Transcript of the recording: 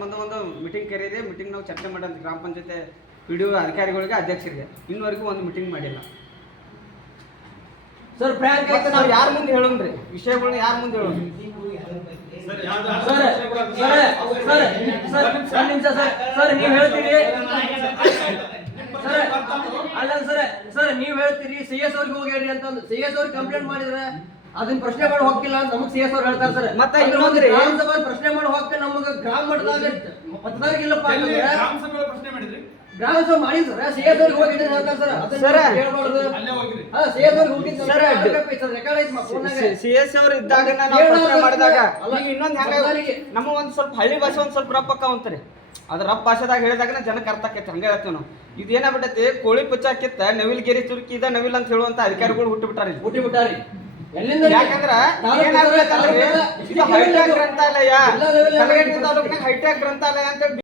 ಒಂದು ಒಂದು meeting ಕರೆಯಿದೆ meeting ನಾವು ಚರ್ಚೆ ಮಾಡಂತ ಗ್ರಾಮ ಪಂಚಾಯತ್ ಪಿ ಡಿ ಅಧಿಕಾರಿಗಳಿಗೆ ಅಧ್ಯಕ್ಷರಿಗೆ ಇನ್ನುವರೆಗೂ ಒಂದು ಮೀಟಿಂಗ್ ಮಾಡಿಲ್ಲ. ಸರ್ ಬ್ಯಾಂಕ್ ನಾವು ಯಾರ ಮುಂದೆ ಹೇಳೋಣ್ರಿ ವಿಷಯಗಳನ್ನ ಯಾರ ಮುಂದೆ ಹೇಳೋಣ? ಸರ್ ಸರ್ ಸರ್ ಸರ್ ಒಂದ್ ನಿಮಿಷ ಸರ್ ಸರ್ ನೀವ್ ಹೇಳ್ತೀರಿ? ಸರ್ ಅಲ್ಲ ಸರ್ ಸರ್ ನೀವ್ ಹೇಳ್ತೀರಿ ಸಿ ಎಸ್ ಅವ್ರಿಗೆ ಹೋಗಿ ಅಂತ ಒಂದು ಸಿ ಎಸ್ ಅವ್ರಿಗೆ ಕಂಪ್ಲೇಂಟ್ ಮಾಡಿದ್ರೆ ಅದನ್ನ ಪ್ರಶ್ನೆ ಮಾಡಿ ಹೋಗಿಲ್ಲ ಅಂತ ನಮಗ್ ಸಿ ಎಸ್ ಅವ್ರು ಹೇಳ್ತಾರೆ ಸರ್. ಮತ್ತೆ ಪ್ರಶ್ನೆ ಮಾಡಿ ಹೋಗ್ತಾರೆ ನಮಗ ಗ್ರಾಮ ಮಟ್ಟದಾಗ ಮತದಾರ ಇಲ್ಲಪ್ಪ ಎಲ್ಲಿ ಅಂತಂದ್ರೆ ಗ್ರಾಮ ಸಭೆಗಳ ಪ್ರಶ್ನೆ ಮಾಡಿದ್ರಿ? ಗ್ರಾಮ ಸಭಾ ಮಾಡಿ ಸರ್. ಸಿ ಎಸ್ ಅವ್ರಿಗೆ ಹೋಗಿ ಹೇಳ್ರಿ ಅಂತಾರೆ ಸರ್. ಅದನ್ನ ಸರ್. ಹೇಳ್ಬಾರ್ದು ಅಲ್ಲೇ ಹೋಗಿರಿ. ಹಾ ಸಿ ಎಸ್ ಅವ್ರಿಗೆ ಹೋಗಿದ್ದು ಸರ್, ಸರ್ ರೆಕಾರ್ಡ್ ಐತಿ ಫೋನ್ನಾಗ ಸಿ ಎಸ್ ಇದ್ದಾಗ ನಾವು ಪ್ರಶ್ನೆ ಮಾಡಿದಾಗ ಇನ್ನೊಂದ್ ಈಗ ಇನ್ನೊಂದು ನಮ್ಮ ಒಂದು ಸ್ವಲ್ಪ ಹಳ್ಳಿ ಭಾಷೆ ಒಂದು ಸ್ವಲ್ಪ ರಪ್ಪ ಅಂತಾರೆ. ಅದ್ರ ರಪ್ಪ ಭಾಷೆದಾಗ ಹೇಳಿದಾಗ ಜನಕ್ಕೆ ಅರ್ಥ ಆಕೈತಿ ಹಂಗೆ ಹೇಳ್ತೀವಿ ನಾವು. ಇದು ಏನಾಗ್ಬಿಟ್ಟೈತಿ ಕೋಳಿ ಪುಚ್ಚಾಕಿತ್ತ ನವಿಲ್ಗೆರಿ ಚುರುಕಿ ಇದ ನವಿಲ್ ಅಂತ ಹೇಳುವಂತ ಅಧಿಕಾರಿಗಳು ಹುಟ್ಟು ಹುಟ್ಟಿಬಿಟ್ಟಾರಿ ಹುಟ್ಟಿ ಬಿಟ್ಟಾರಿ ಎಲ್ಲಿಂದ ಯಾಕಂದ್ರ ಏನಾಗ್ಬೇಕಂದ್ರೆ ಇದು ಹೈಟೆಕ್ ಗ್ರಂಥಾಲಯ. ಕಲಗಟ್ಟಿ ತಾಲೂಕಿನಾಗ ಹೈಟೆಕ್ ಗ್ರಂಥಾಲಯ ಅಂತ